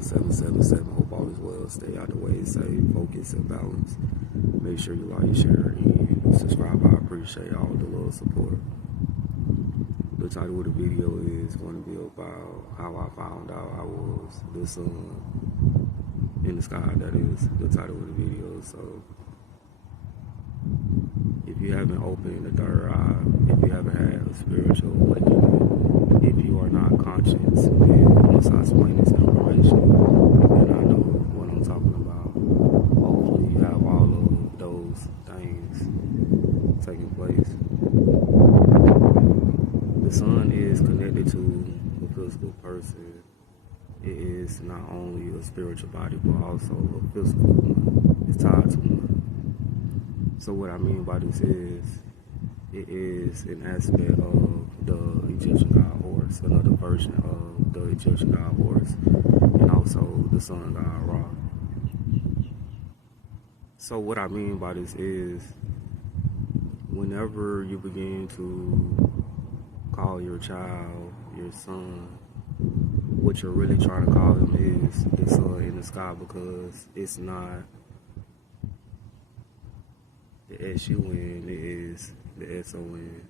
Eagle 777. Hope all is well. Stay out the way, safe, focus, and balance. Make sure you like, share, and subscribe. I appreciate all the little support. The title of the video is going to be about how I found out I was the sun in the sky. That is the title of the video. So if you haven't opened the third eye, if you haven't had a spiritual awakening, if you are not conscious, then once I explain this information, then I know what I'm talking about. Hopefully you have all of those things taking place. The sun is connected to a physical person. It is not only a spiritual body, but also a physical one. It's tied to one. So what I mean by this is, it is an aspect of the Egyptian God Horus, another version of the Egyptian God Horus, and also the sun god Ra. So what I mean by this is, whenever you begin to call your child your son, what you're really trying to call him is the sun in the sky, because it's not the S-U-N, it is the S-O-N.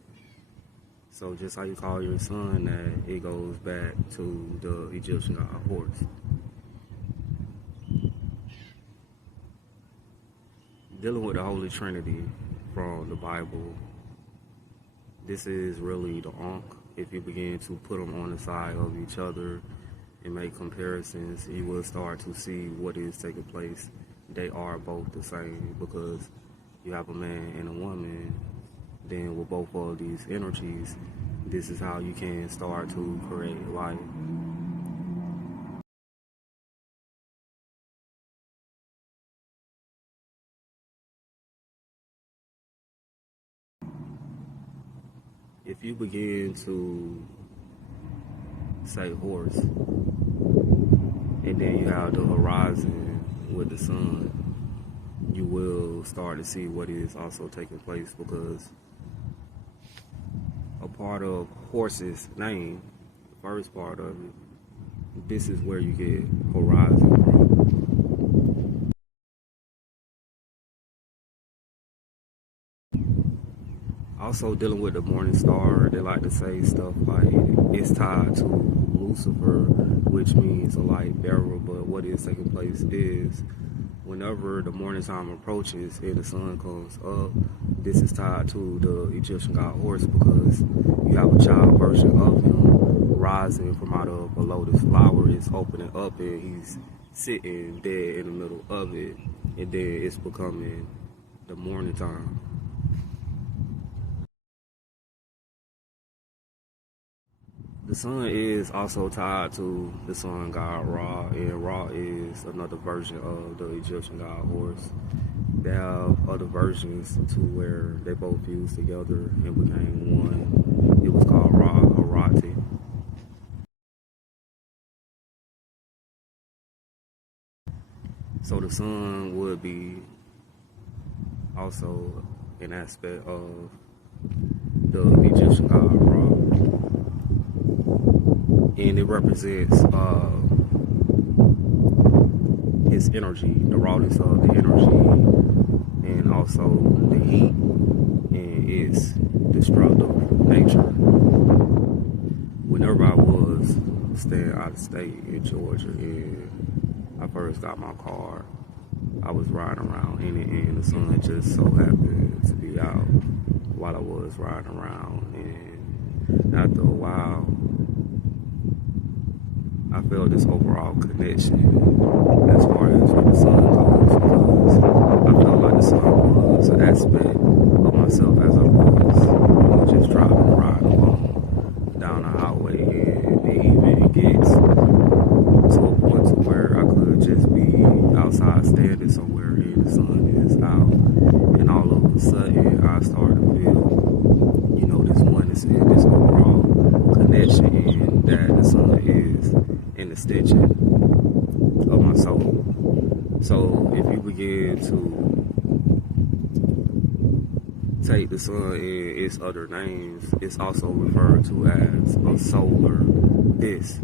So just how you call your son that, it goes back to the Egyptian God Horus. Dealing with the Holy Trinity from the Bible, this is really the Ankh. If you begin to put them on the side of each other and make comparisons, you will start to see what is taking place. They are both the same, because you have a man and a woman. Then with both of these energies, this is how you can start to create life. If you begin to say horse, and then you have the horizon with the sun, you will start to see what is also taking place, because a part of horse's name, the first part of it, this is where you get horizon from. Also dealing with the morning star, they like to say stuff like it's tied to Lucifer, which means a light bearer. But what is taking place is, whenever the morning time approaches and the sun comes up, this is tied to the Egyptian God Horus, because you have a child version of him rising from out of a lotus flower. It's opening up and he's sitting dead in the middle of it, and then it's becoming the morning time. The sun is also tied to the sun god Ra, and Ra is another version of the Egyptian God Horus. They have other versions to where they both fused together and became one. It was called Ra Harati. So the sun would be also an aspect of the Egyptian god Ra, and it represents his energy, the rawness of the energy, and also the heat and its destructive nature. Whenever I was staying out of state in Georgia and I first got my car, I was riding around in it, and the sun just so happened to be out while I was riding around, and after a while I felt this overall connection as far as with the sun goes, because I felt like the sun was an aspect of myself as I was, just driving and riding along down the highway, and it even gets to a point to where I could just be outside standing somewhere and the sun is out, and all of a sudden I started to feel, this oneness and this overall connection, and that the sun is an extension of my soul. So if you begin to take the sun and its other names, it's also referred to as a solar disk.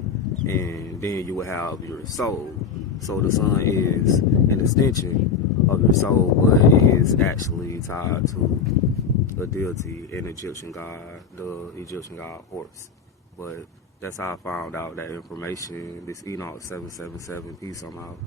and then you will have your soul. So the sun is an extension of your soul, but it is actually tied to a deity, an Egyptian god, the Egyptian God Horus. But that's how I found out that information. This Enoch 777 piece I'm out.